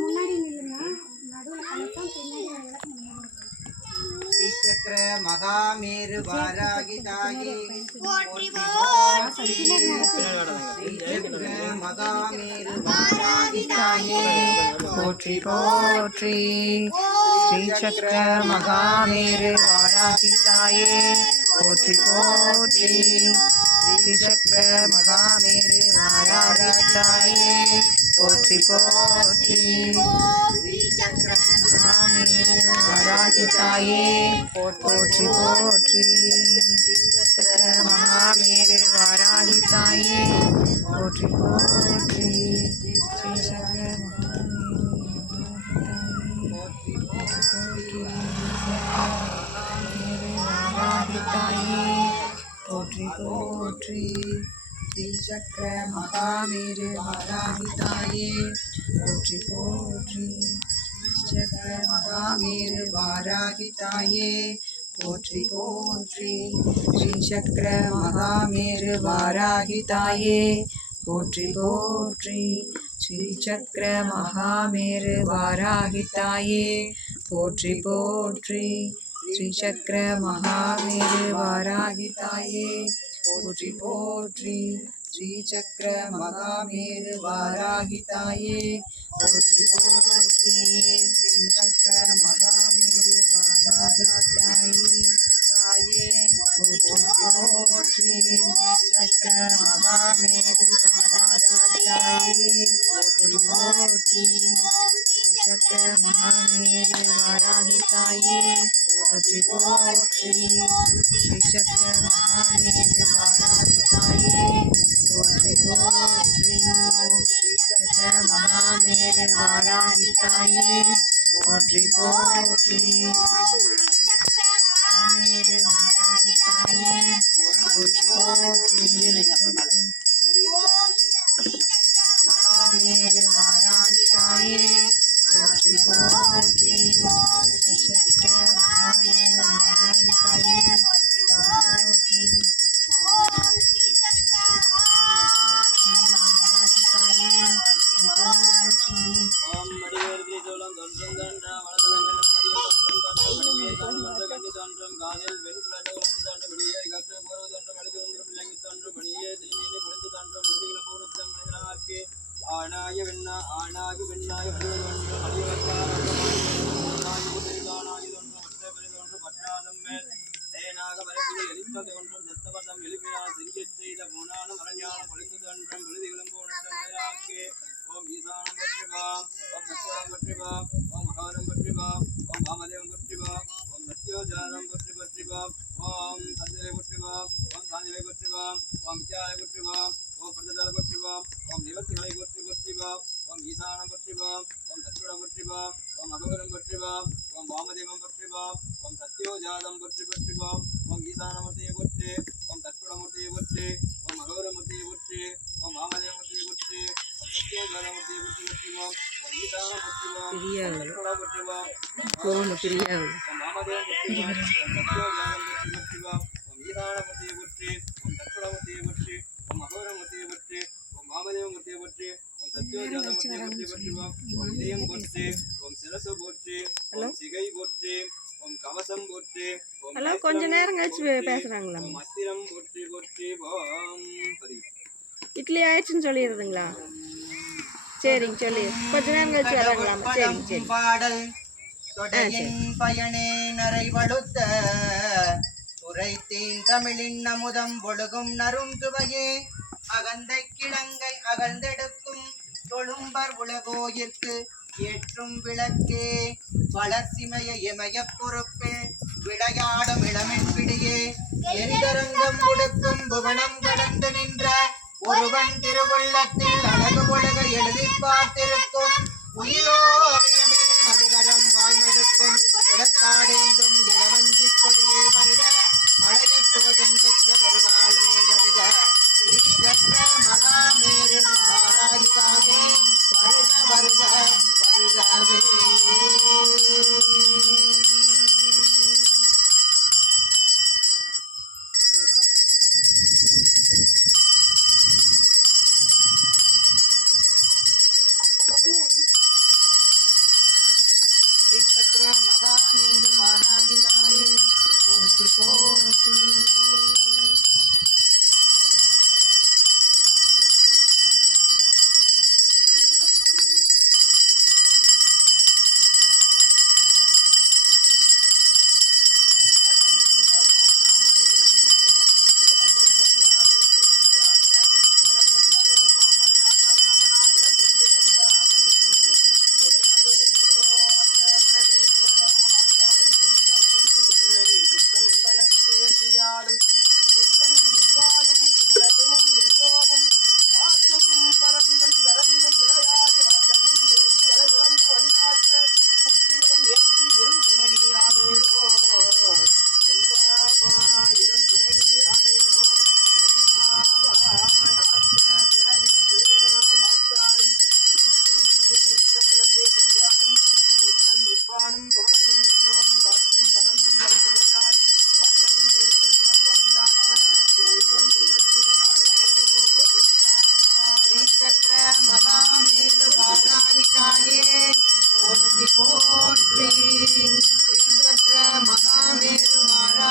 முன்னாடி நில்லுங்க, நடுவில் கலக்கம் பின்னாடி श्रीचक्र महामेरु वारागी ताये पोट्री श्रीचक्र महामेरु वारागी ताये पोट्री पोट्री श्रीचक्र महामेरु वारागी ताये पोट्री पोट्री श्रीचक्र महामेरु वारागी ताये पोट्री पोट्री श्रीचक्र महामेरु वारागी ताये पोट्री पोट्री श्रीचक्र महामेरु वारागी ताये पोट्री पोट्री श्रीचक्र पोट्री पोट्री श्रीचक्र महामेरु वारागी ताये पोट्री पोट्री श्रीचक्र महामेरु वारागी ताये पोट्री पोट्री श्रीचक्र महामेरु वारागी ताये पोट्री पोट्री श्रीचक्र महामेरु वारागी ताये पोट्री पोट्री श्रीचक्र महामेरु वारागी ताये पोट्री पोट्री श्रीचक्र महामेरु वारागी ताये पोट्री पोट्री श्रीचक्र महामेरु वारागी ताये पोट्री पोट्री श्रीचक्र महामेरु वारागी ताये पोट्री पोट्री श्रीचक्र महामेरु वारागी ताये पोट्री पोट्री श्रीचक्र महामेरु वारागी ताये पोट्री पोट्री श्रीचक्र महामेरु वारागी ताये पोट्री पोट्री महामेरु वारागी ताये पोट्री पोट्री महामेरु वारागी ताये पोट्री पोट्री श्रीचक्र महामेरु वारागी ताये पोट्री ஆனாய வெண்ணா ஆனாகி வெண்ணாய தேனாக வரவில்லை எலித்தது ஒன்றும் சத்தவதம் எழுப்பினால் சிறியச் செய்த பூனான மரஞானம் பழிந்தது அன்றும் விழுதிகளும் போனே ஓம் ஈசானம் பற்றிவா ஓம் முக்கோணம் பற்றிவா ஓம் மகாரம் பற்றிவா ஓம் வாமதேவம் பற்றிவா ஓம் சத்யோஜானம் பற்றிவா ஓம் சந்திரை பற்றிவா ஓம் சாந்திரை பற்றிவா ஓம் வித்யாலய பற்றிவா ஓம் பிரததால பற்றிவா ஓம் நிவர்த்திகளை பற்றிவா ஓம் ஈசானம் பற்றிவா ஓம் தத்துடம் பற்றிவா ஓம் மகவரம் பற்றிவா ஓம் வாமதேவம் பற்றிவா ஓம் சத்யோஜாதம் பற்றிவா ஓம் ஈசானமூர்த்தியை பற்றி ஓம் தத்துடமூர்த்தியை பற்றி ஓம் மகவரமூர்த்தியை பற்றி ஓம் வாமதேவமூர்த்தியை பற்றி ஓம் சத்யோஜாதமூர்த்தியை பற்றிவா ஓம் ஈசானம் பற்றிவா தத்துடம் பற்றிவா ஓம் வாமதேவம் பற்றிவா ஓம் சத்யோஜாதம் பற்றிவா ஓம் ஈசானமூர்த்தியை பற்றி ஓம் தத்துடமூர்த்தியை பற்றி ஓம் மகவரமூர்த்தியை பற்றி ஓம் வாமதேவமூர்த்தியை பற்றி ஓம் சத்யோஜாதமூர்த்தியை பற்றிவா ஓம் இதயம் போற்றி ஓம் சிரசு போற்றி ஓம் சிகை போற்றி ஓம் கவசம் போற்றி ஓம் ஹலோ கொஞ்ச நேரம் கழிச்சு பேசுறாங்களா ஓம் அஸ்திரம் போற்றி போற்றி ஓம் பதி இட்லி ஆயிடுச்சுன்னு சொல்லிடுதுங்களா? சரிங்க சொல்லி கொஞ்ச நேரம் கழிச்சு வராங்களாமா. சரிங்க சரி. பாடல் தொடையின் பயனே நரைவடுத்த துரைத்தேன் தமிழின் அமுதம் பொழுகும் நரும் துவையே அகந்தை கிழங்கை அகழ்ந்தெடுக்கும் தொழும்பர் உலகோயிற்கு ஏற்றும் விளக்கே வளர்சிமைய இமய பொறுப்பே விளையாடும் இளமென் பிடியே எரிதரங்கம் கொடுக்கும் புவனம் கடந்து நின்ற ஒருவன் திருவுள்ளத்தில் அழகு ஒழுக எழுதி பார்த்திருக்கும் உயிரோ